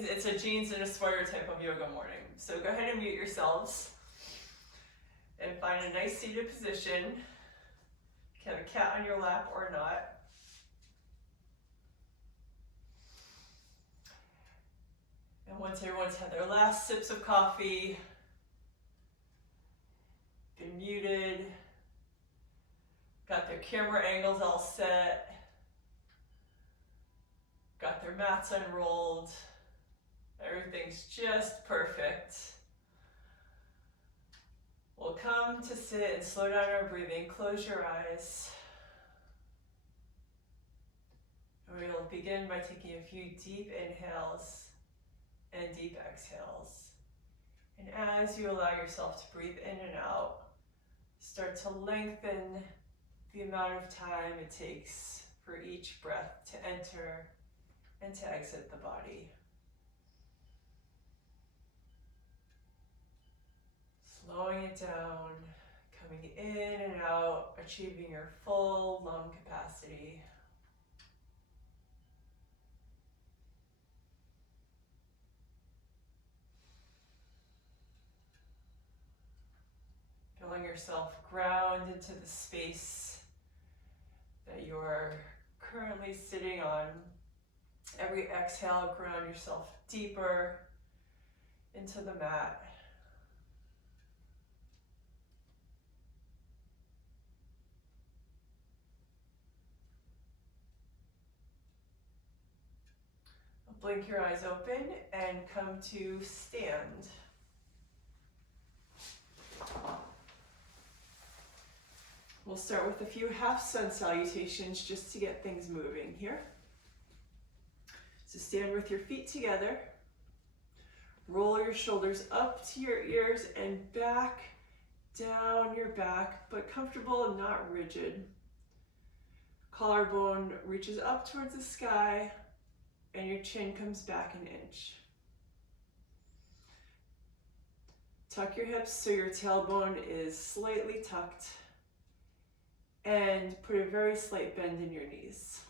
it's a jeans and a sweater type of yoga morning. So go ahead and mute yourselves and find a nice seated position. You can have a cat on your lap or not. And once everyone's had their last sips of coffee, been muted, got their camera angles all set, got their mats unrolled, everything's just perfect. We'll come to sit and slow down our breathing. Close your eyes. And we'll begin by taking a few deep inhales and deep exhales. And as you allow yourself to breathe in and out, start to lengthen the amount of time it takes for each breath to enter and to exit the body. Slowing it down, coming in and out, achieving your full lung capacity. Feeling yourself ground into the space that you're currently sitting on. Every exhale, ground yourself deeper into the mat. Blink your eyes open and come to stand. We'll start with a few half sun salutations just to get things moving here. So stand with your feet together. Roll your shoulders up to your ears and back down your back, but comfortable and not rigid. Collarbone reaches up towards the sky and your chin comes back an inch. Tuck your hips so your tailbone is slightly tucked and put a very slight bend in your knees.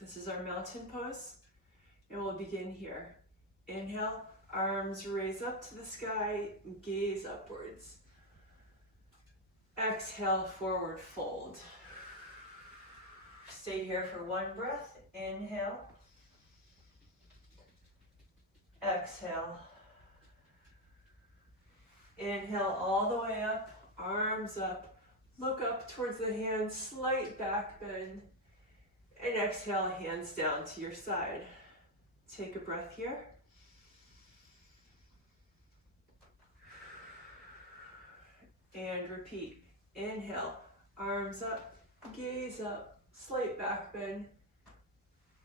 This is our mountain pose and we'll begin here. Inhale, arms raise up to the sky, gaze upwards. Exhale, forward fold. Stay here for one breath. Inhale. Exhale. Inhale all the way up, arms up. Look up towards the hands, slight back bend. And exhale, hands down to your side. Take a breath here. And repeat. Inhale, arms up, gaze up. Slight back bend.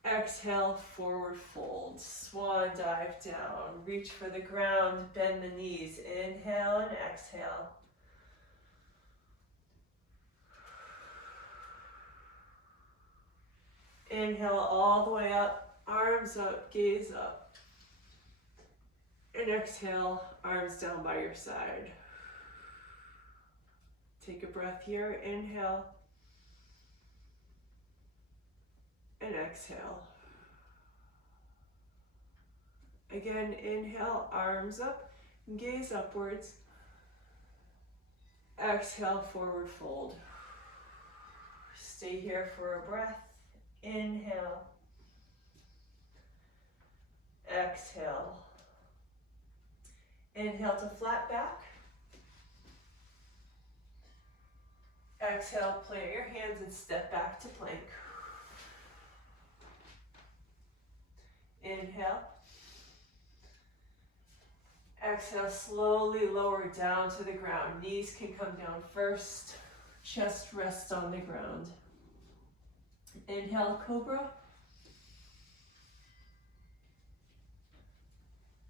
Exhale, forward fold. Swan dive down. Reach for the ground, bend the knees. Inhale and exhale. Inhale all the way up, arms up, gaze up. And exhale, arms down by your side. Take a breath here. Inhale. And exhale. Again, inhale, arms up, gaze upwards. Exhale, forward fold. Stay here for a breath. Inhale. Exhale. Inhale to flat back. Exhale, plant your hands and step back to plank. Inhale. Exhale, slowly lower down to the ground. Knees can come down first. Chest rests on the ground. Inhale, cobra.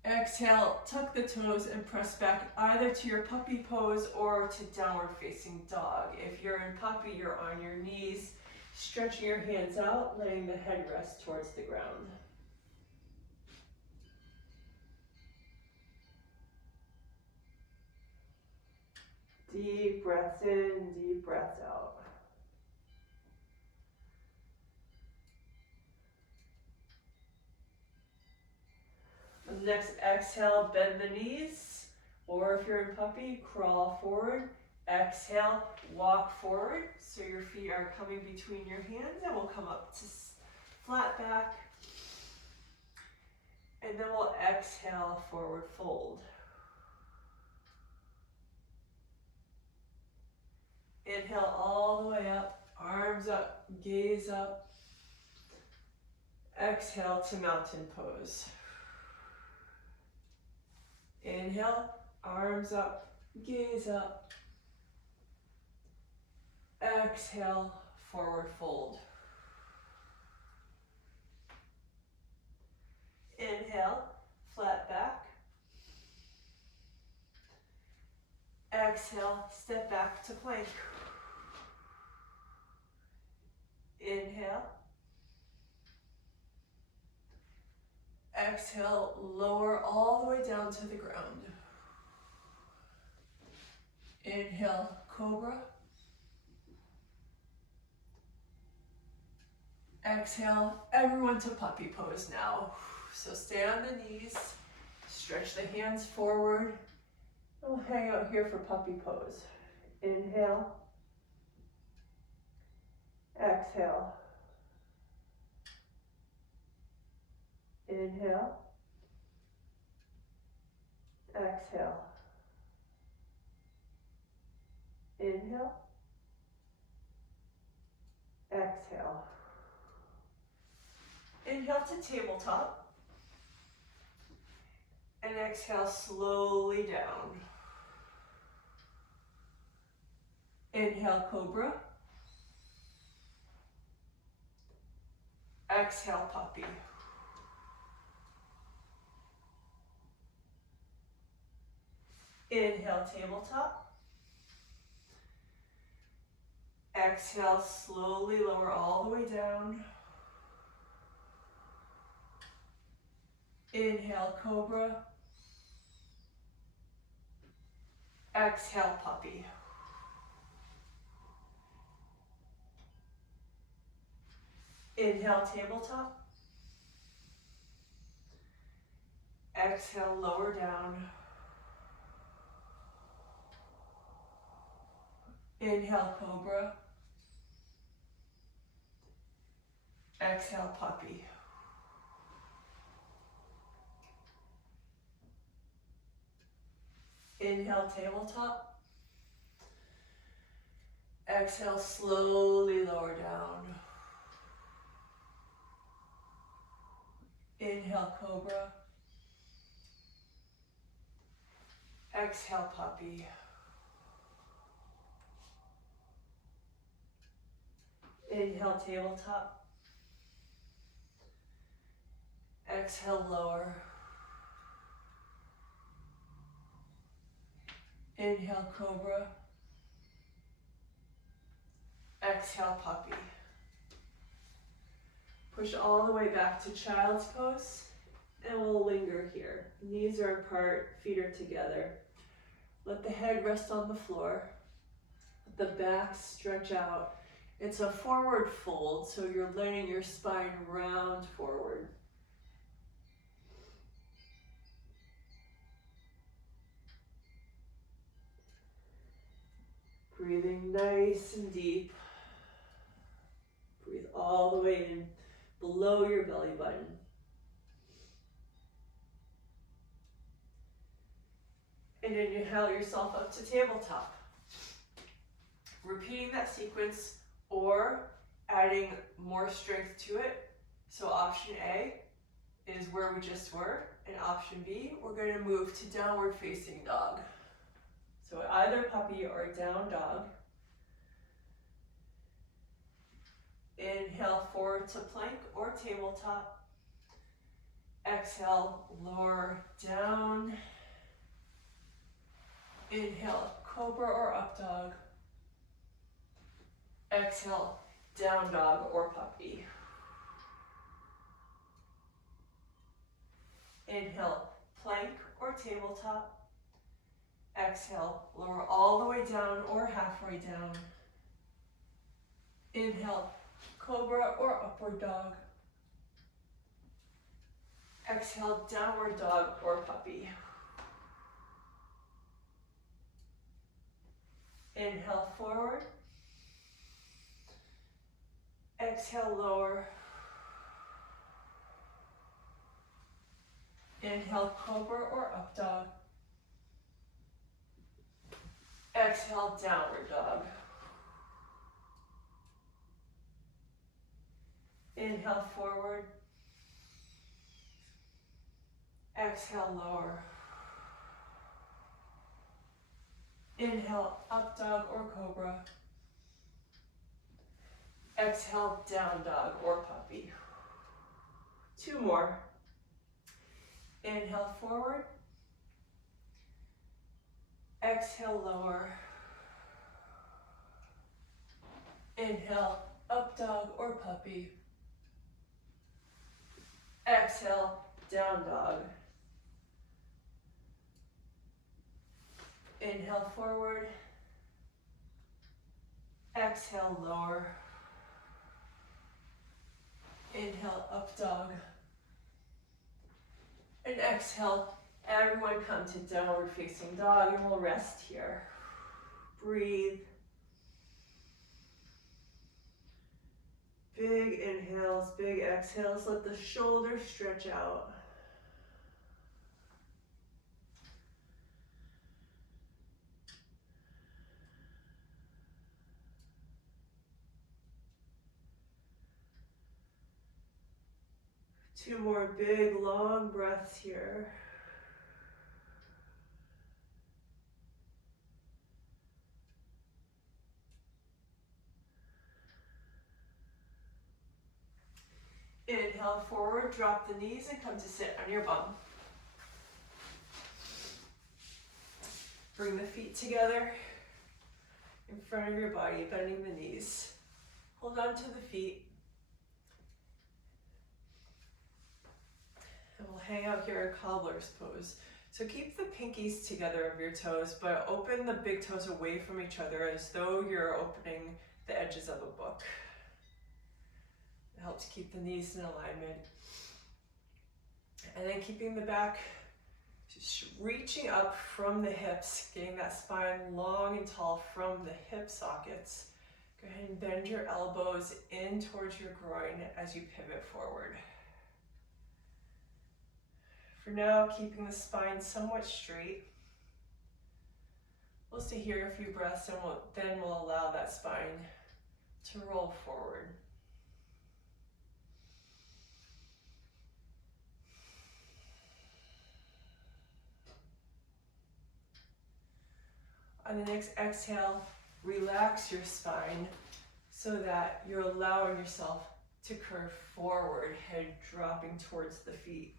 Exhale, tuck the toes and press back either to your puppy pose or to downward facing dog. If you're in puppy, you're on your knees, stretching your hands out, letting the head rest towards the ground. Deep breaths in, deep breaths out. next exhale, bend the knees, or if you're in puppy, crawl forward. Exhale, walk forward, so your feet are coming between your hands, and we'll come up to flat back. And then we'll exhale, forward fold. Inhale all the way up, arms up, gaze up. Exhale to mountain pose. Inhale, arms up, gaze up. Exhale, forward fold. Inhale, flat back. Exhale, step back to plank. Inhale. Exhale, lower all the way down to the ground. Inhale, cobra. Exhale, everyone to puppy pose now. So stay on the knees, stretch the hands forward. We'll hang out here for puppy pose. Inhale. Exhale. Inhale. Exhale. Inhale. Exhale. Inhale to tabletop. And exhale slowly down. Inhale, cobra. Exhale, puppy. Inhale, tabletop. Exhale, slowly lower all the way down. Inhale, cobra. Exhale, puppy. Inhale, tabletop. Exhale, lower down. Inhale, cobra. Exhale, puppy. Inhale, tabletop. Exhale, slowly lower down. Inhale, cobra. Exhale, puppy. Inhale, tabletop. Exhale, lower. Inhale, cobra. Exhale, puppy. Push all the way back to child's pose, and we'll linger here. Knees are apart, feet are together. Let the head rest on the floor. Let the back stretch out. It's a forward fold, so you're letting your spine round forward. Breathing nice and deep. Breathe all the way in below your belly button. And then inhale yourself up to tabletop. Repeating that sequence or adding more strength to it. So option A is where we just were, and option B, we're going to move to downward facing dog. So either puppy or down dog. Inhale forward to plank or tabletop. Exhale, lower down. Inhale, cobra or up dog. Exhale, down dog or puppy. Inhale, plank or tabletop. Exhale, lower all the way down or halfway down. Inhale, cobra or upward dog. Exhale, downward dog or puppy. Inhale, forward. Exhale, lower. Inhale, cobra or up dog. Exhale, downward dog. Inhale, forward. Exhale, lower. Inhale, up dog or cobra. Exhale, down dog or puppy. 2 more. Inhale, forward. Exhale, lower. Inhale, up dog or puppy. Exhale, down dog. Inhale, forward. Exhale, lower. Inhale, up dog. And exhale, everyone come to downward facing dog, and we'll rest here. Breathe. Big inhales, big exhales. Let the shoulders stretch out. Two more big, long breaths here. Inhale forward, drop the knees and come to sit on your bum. Bring the feet together in front of your body, bending the knees. Hold on to the feet. And we'll hang out here in cobbler's pose. So keep the pinkies together of your toes, but open the big toes away from each other as though you're opening the edges of a book. It helps keep the knees in alignment. And then keeping the back, just reaching up from the hips, getting that spine long and tall from the hip sockets. Go ahead and bend your elbows in towards your groin as you pivot forward. For now, keeping the spine somewhat straight. We'll stay here a few breaths and then we'll allow that spine to roll forward. On the next exhale, relax your spine so that you're allowing yourself to curve forward, head dropping towards the feet.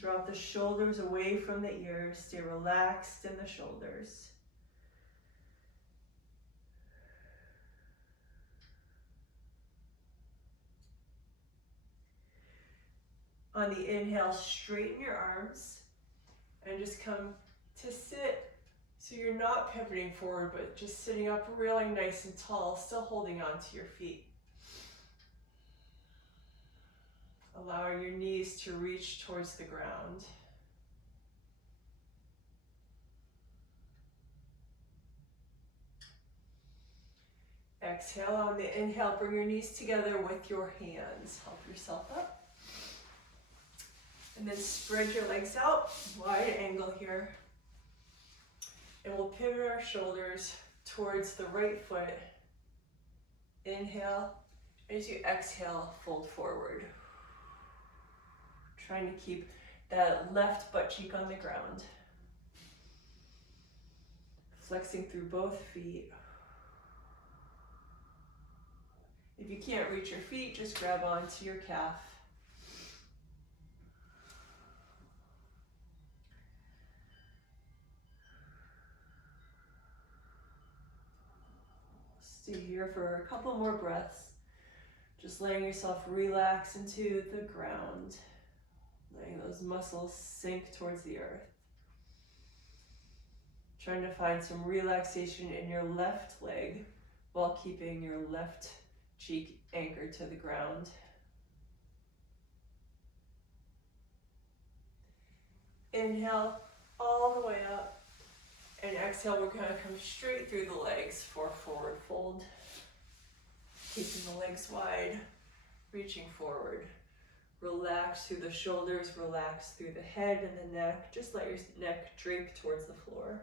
Drop the shoulders away from the ears. Stay relaxed in the shoulders. On the inhale, straighten your arms and just come to sit. So you're not pivoting forward, but just sitting up really nice and tall, still holding on to your feet. Allowing your knees to reach towards the ground. Exhale. On the inhale, bring your knees together with your hands. Help yourself up. And then spread your legs out, wide angle here. And we'll pivot our shoulders towards the right foot. Inhale. As you exhale, fold forward. Trying to keep that left butt cheek on the ground. Flexing through both feet. If you can't reach your feet, just grab onto your calf. Stay here for a couple more breaths. Just letting yourself relax into the ground. Letting those muscles sink towards the earth. Trying to find some relaxation in your left leg while keeping your left cheek anchored to the ground. Inhale all the way up, and exhale, we're gonna come straight through the legs for forward fold. Keeping the legs wide, reaching forward. Relax through the shoulders, relax through the head and the neck. Just let your neck drape towards the floor.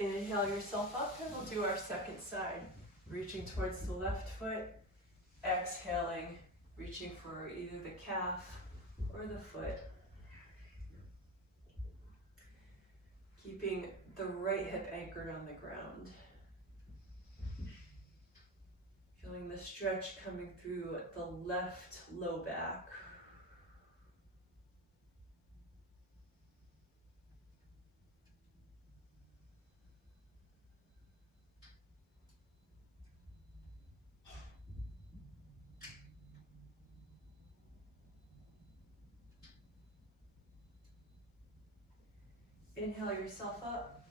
Inhale yourself up, and we'll do our second side. Reaching towards the left foot, exhaling, reaching for either the calf or the foot. Keeping the right hip anchored on the ground. Feeling the stretch coming through the left low back. Inhale yourself up,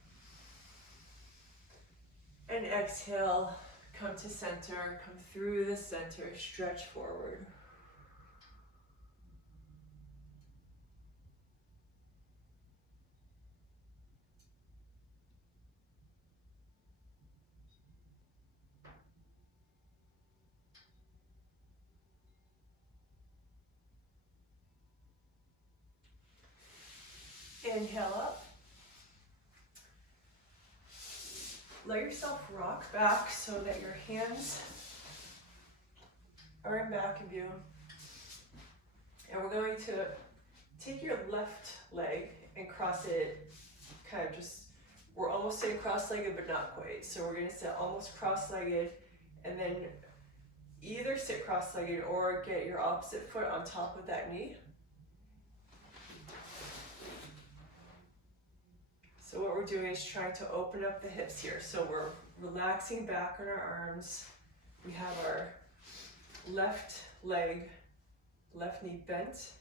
and exhale, come to center, come through the center, stretch forward. Inhale up. Let yourself rock back so that your hands are in back of you. And we're going to take your left leg and cross it kind of just, we're almost sitting cross-legged but not quite. So we're going to sit almost cross-legged and then either sit cross-legged or get your opposite foot on top of that knee. So what we're doing is trying to open up the hips here. So we're relaxing back on our arms. We have our left leg, left knee bent,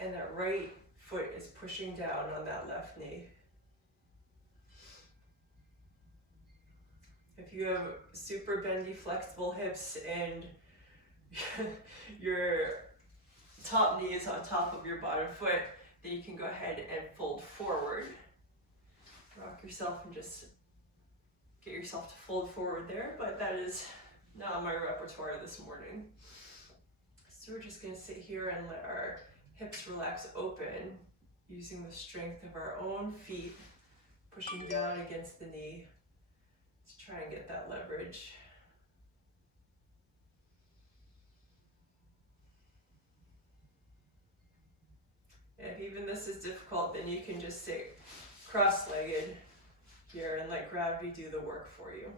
and that right foot is pushing down on that left knee. If you have super bendy, flexible hips and your top knee is on top of your bottom foot, then you can go ahead and fold forward. Rock yourself and just get yourself to fold forward there, but that is not my repertoire this morning. So we're just going to sit here and let our hips relax open, using the strength of our own feet, pushing down against the knee to try and get that leverage. And if even this is difficult, then you can just sit cross-legged here and let gravity do the work for you.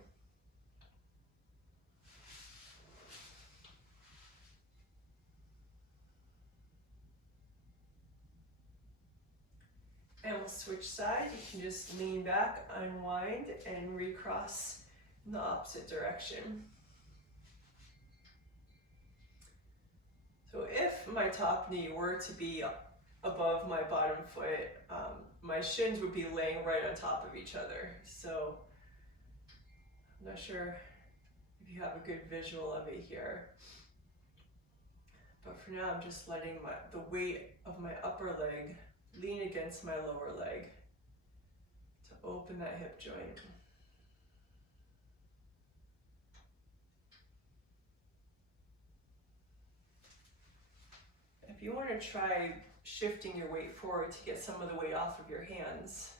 And we'll switch sides. You can just lean back, unwind, and recross in the opposite direction. So if my top knee were to be above my bottom foot, my shins would be laying right on top of each other. So I'm not sure if you have a good visual of it here. But for now, I'm just letting the weight of my upper leg lean against my lower leg to open that hip joint. If you want to try shifting your weight forward to get some of the weight off of your hands,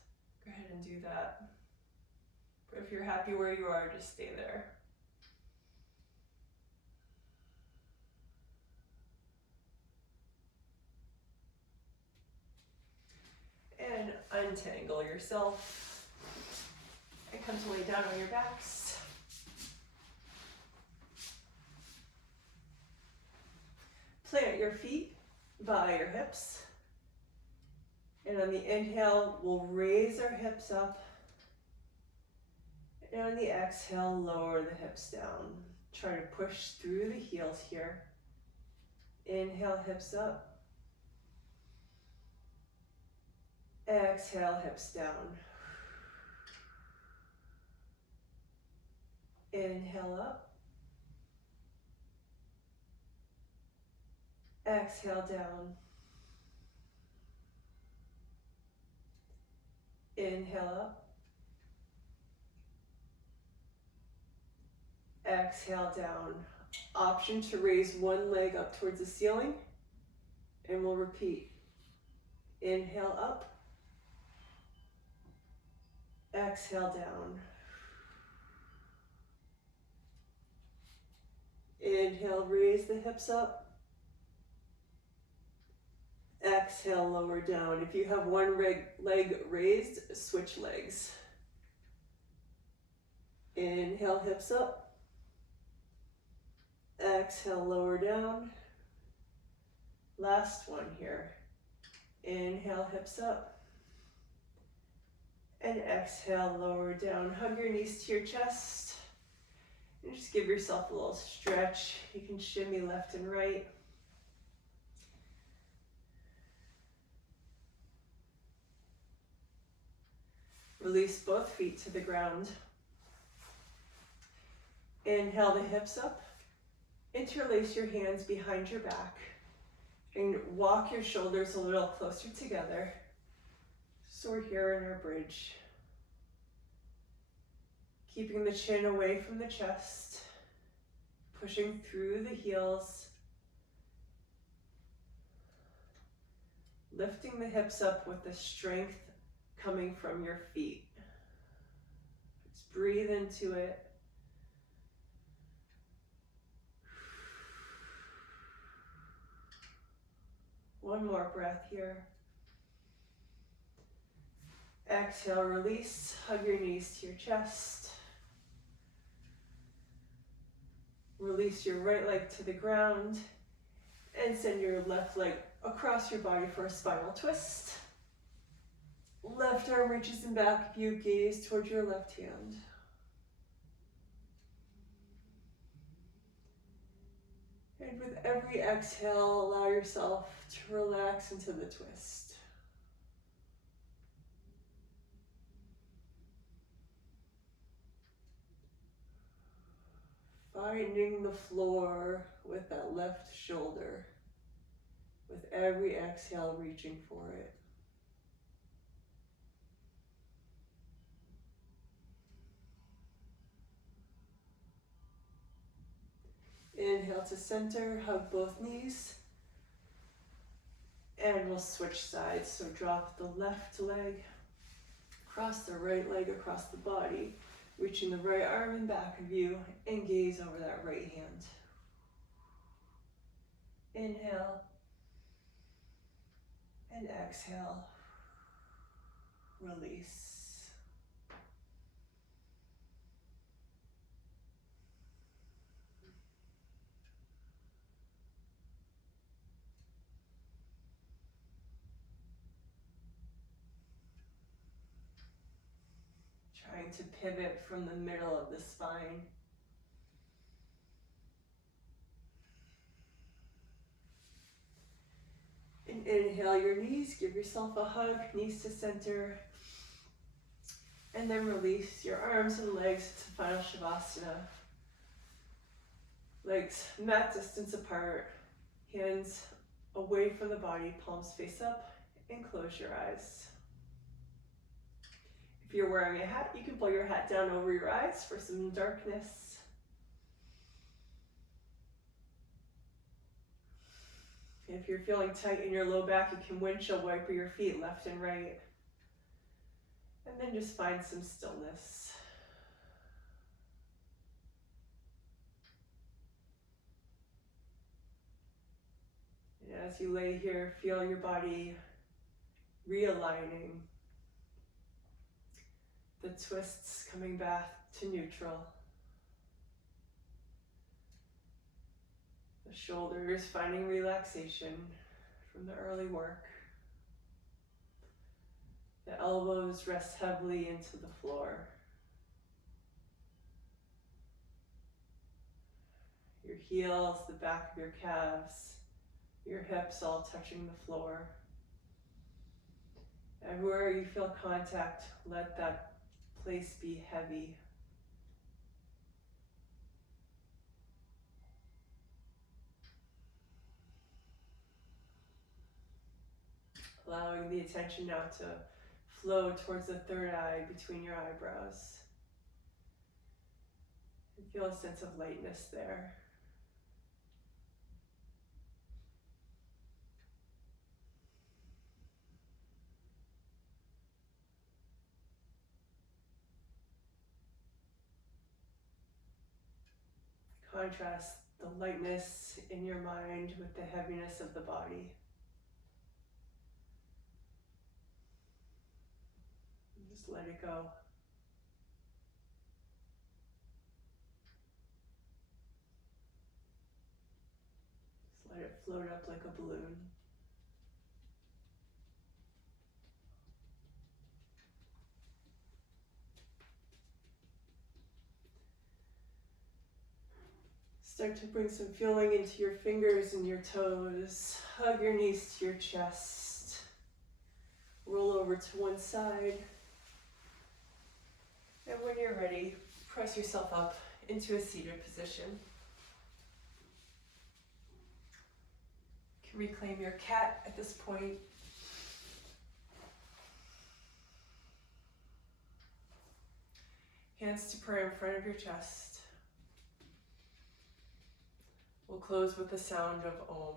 go ahead and do that. But if you're happy where you are, just stay there. And untangle yourself and come to lay down on your backs. Plant your feet by your hips. And on the inhale, we'll raise our hips up. And on the exhale, lower the hips down. Try to push through the heels here. Inhale, hips up. Exhale, hips down. Inhale up. Exhale down. Inhale up. Exhale down. Option to raise one leg up towards the ceiling, and we'll repeat. Inhale up. Exhale down. Inhale, raise the hips up. Exhale, lower down. If you have one leg raised, switch legs. Inhale, hips up. Exhale, lower down. Last one here. Inhale, hips up. And exhale, lower down. Hug your knees to your chest. And just give yourself a little stretch. You can shimmy left and right. Release both feet to the ground. Inhale the hips up. Interlace your hands behind your back. And walk your shoulders a little closer together. So we're here in our bridge. Keeping the chin away from the chest. Pushing through the heels. Lifting the hips up with the strength coming from your feet. Just breathe into it. One more breath here. Exhale, release. Hug your knees to your chest. Release your right leg to the ground and send your left leg across your body for a spinal twist. Left arm reaches in back of you, gaze towards your left hand. And with every exhale, allow yourself to relax into the twist. Finding the floor with that left shoulder. With every exhale, reaching for it. Inhale to center, hug both knees. And we'll switch sides. So drop the left leg, cross the right leg across the body, reaching the right arm in back of you, and gaze over that right hand. Inhale. And exhale. Release. Trying to pivot from the middle of the spine. And inhale your knees, give yourself a hug, knees to center. And then release your arms and legs to Final Shavasana. Legs mat distance apart, hands away from the body, palms face up, and close your eyes. If you're wearing a hat, you can pull your hat down over your eyes for some darkness. If you're feeling tight in your low back, you can windshield wiper your feet left and right. And then just find some stillness. And as you lay here, feel your body realigning. The twists coming back to neutral. The shoulders finding relaxation from the early work. The elbows rest heavily into the floor. Your heels, the back of your calves, Your hips all touching the floor. Everywhere you feel contact, let that place be heavy. Allowing the attention now to flow towards the third eye between your eyebrows. And feel a sense of lightness there. Contrast the lightness in your mind with the heaviness of the body. And just let it go. Just let it float up like a balloon. Start to bring some feeling into your fingers and your toes. Hug your knees to your chest. Roll over to one side. And when you're ready, press yourself up into a seated position. You can reclaim your cat at this point. Hands to prayer in front of your chest. We'll close with the sound of Om.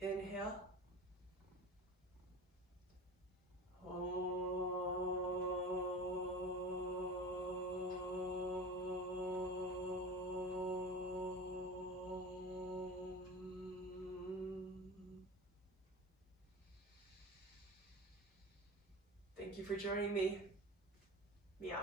Inhale. Om. Thank you for joining me. Meow.